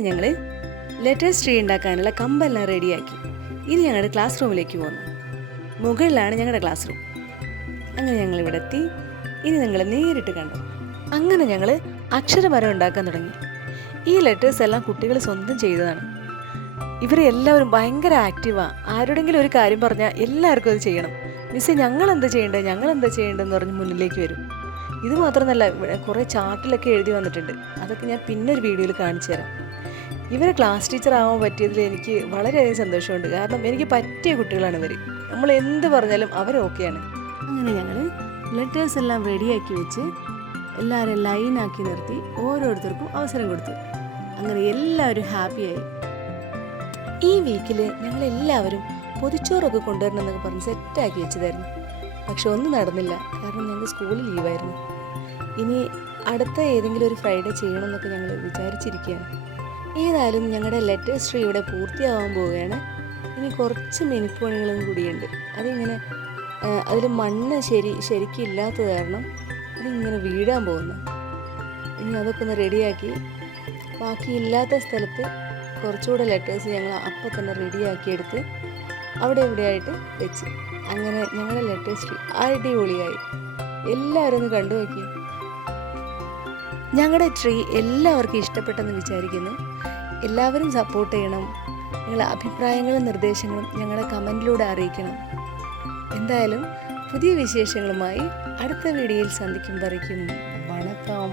ഞങ്ങൾ letters tree ഉണ്ടാക്കാനുള്ള കമ്പെല്ലാം റെഡിയാക്കി ഇനി ഞങ്ങളുടെ ക്ലാസ് റൂമിലേക്ക് പോന്നു. മുകളിലാണ് ഞങ്ങളുടെ ക്ലാസ് റൂം അങ്ങനെ ഞങ്ങൾ ഇവിടെ എത്തി. ഇനി നിങ്ങൾ നേരിട്ട് കണ്ടു? അങ്ങനെ ഞങ്ങൾ അക്ഷരമരം ഉണ്ടാക്കാൻ തുടങ്ങി. ഈ ലെറ്റേഴ്സ് എല്ലാം കുട്ടികൾ സ്വന്തം ചെയ്തതാണ്. ഇവർ എല്ലാവരും ഭയങ്കര ആക്റ്റീവാണ് ആരോടെങ്കിലും ഒരു കാര്യം പറഞ്ഞാൽ എല്ലാവർക്കും അത് ചെയ്യണം. മിസ്സേ ഞങ്ങൾ എന്താ ചെയ്യേണ്ടത് ഞങ്ങൾ എന്താ ചെയ്യേണ്ടതെന്ന് പറഞ്ഞ് മുന്നിലേക്ക് വരും. ഇത് മാത്രമല്ല ഇവിടെ കുറേ ചാർട്ടിലൊക്കെ എഴുതി വന്നിട്ടുണ്ട്. അതൊക്കെ ഞാൻ പിന്നെ ഒരു വീഡിയോയിൽ കാണിച്ചു തരാം. ഇവരെ ക്ലാസ് ടീച്ചർ ആവാൻ പറ്റിയതിൽ എനിക്ക് വളരെയധികം സന്തോഷമുണ്ട്. കാരണം എനിക്ക് പറ്റിയ കുട്ടികളാണ് ഇവർ നമ്മൾ എന്ത് പറഞ്ഞാലും അവർ ഓക്കെയാണ്. അങ്ങനെ ഞങ്ങൾ ലെറ്റേഴ്സ് എല്ലാം റെഡിയാക്കി വെച്ച് എല്ലാവരും ലൈനാക്കി നിർത്തി ഓരോരുത്തർക്കും അവസരം കൊടുത്തു. അങ്ങനെ എല്ലാവരും ഹാപ്പിയായി ഈ വീക്കിൽ ഞങ്ങൾ എല്ലാവരും പൊതിച്ചോറൊക്കെ കൊണ്ടുവരണം എന്നൊക്കെ പറഞ്ഞ് സെറ്റാക്കി വെച്ചതായിരുന്നു. പക്ഷെ ഒന്നും നടന്നില്ല. കാരണം ഞങ്ങൾ സ്കൂളിൽ ലീവായിരുന്നു ഇനി അടുത്ത ഏതെങ്കിലും ഒരു ഫ്രൈഡേ ചെയ്യണമെന്നൊക്കെ ഞങ്ങൾ വിചാരിച്ചിരിക്കുകയാണ്. ഏതായാലും ഞങ്ങളുടെ ലെറ്റേഴ്സ് ട്രീ ഇവിടെ പൂർത്തിയാവാൻ പോവുകയാണ്. ഇനി കുറച്ച് മിനിപ്പണികളും കൂടിയുണ്ട്. അതിങ്ങനെ അതിൽ മണ്ണ് ശരി ശരിക്കും ഇല്ലാത്തത് കാരണം അതിങ്ങനെ വീഴാൻ പോകുന്നു. ഇനി അതൊക്കെ ഒന്ന് റെഡിയാക്കി ബാക്കി ഇല്ലാത്ത സ്ഥലത്ത് കുറച്ചുകൂടെ ലെറ്റേഴ്സ് ഞങ്ങൾ അപ്പം തന്നെ റെഡിയാക്കിയെടുത്ത് അവിടെ ഇവിടെയായിട്ട് വെച്ച്. അങ്ങനെ ഞങ്ങളുടെ ലെറ്റേഴ്സ് അടിപൊളിയായി. എല്ലാവരും ഒന്ന് കണ്ടു നോക്കി. ഞങ്ങളുടെ ട്രീ എല്ലാവർക്കും ഇഷ്ടപ്പെട്ടെന്ന് വിചാരിക്കുന്നു. എല്ലാവരും സപ്പോർട്ട് ചെയ്യണം. നിങ്ങളുടെ അഭിപ്രായങ്ങളും നിർദ്ദേശങ്ങളും ഞങ്ങളുടെ കമന്റിലൂടെ അറിയിക്കണം. എന്തായാലും പുതിയ വിശേഷങ്ങളുമായി അടുത്ത വീഡിയോയിൽ സന്ധിക്കും. പറിക്കും വണക്കം.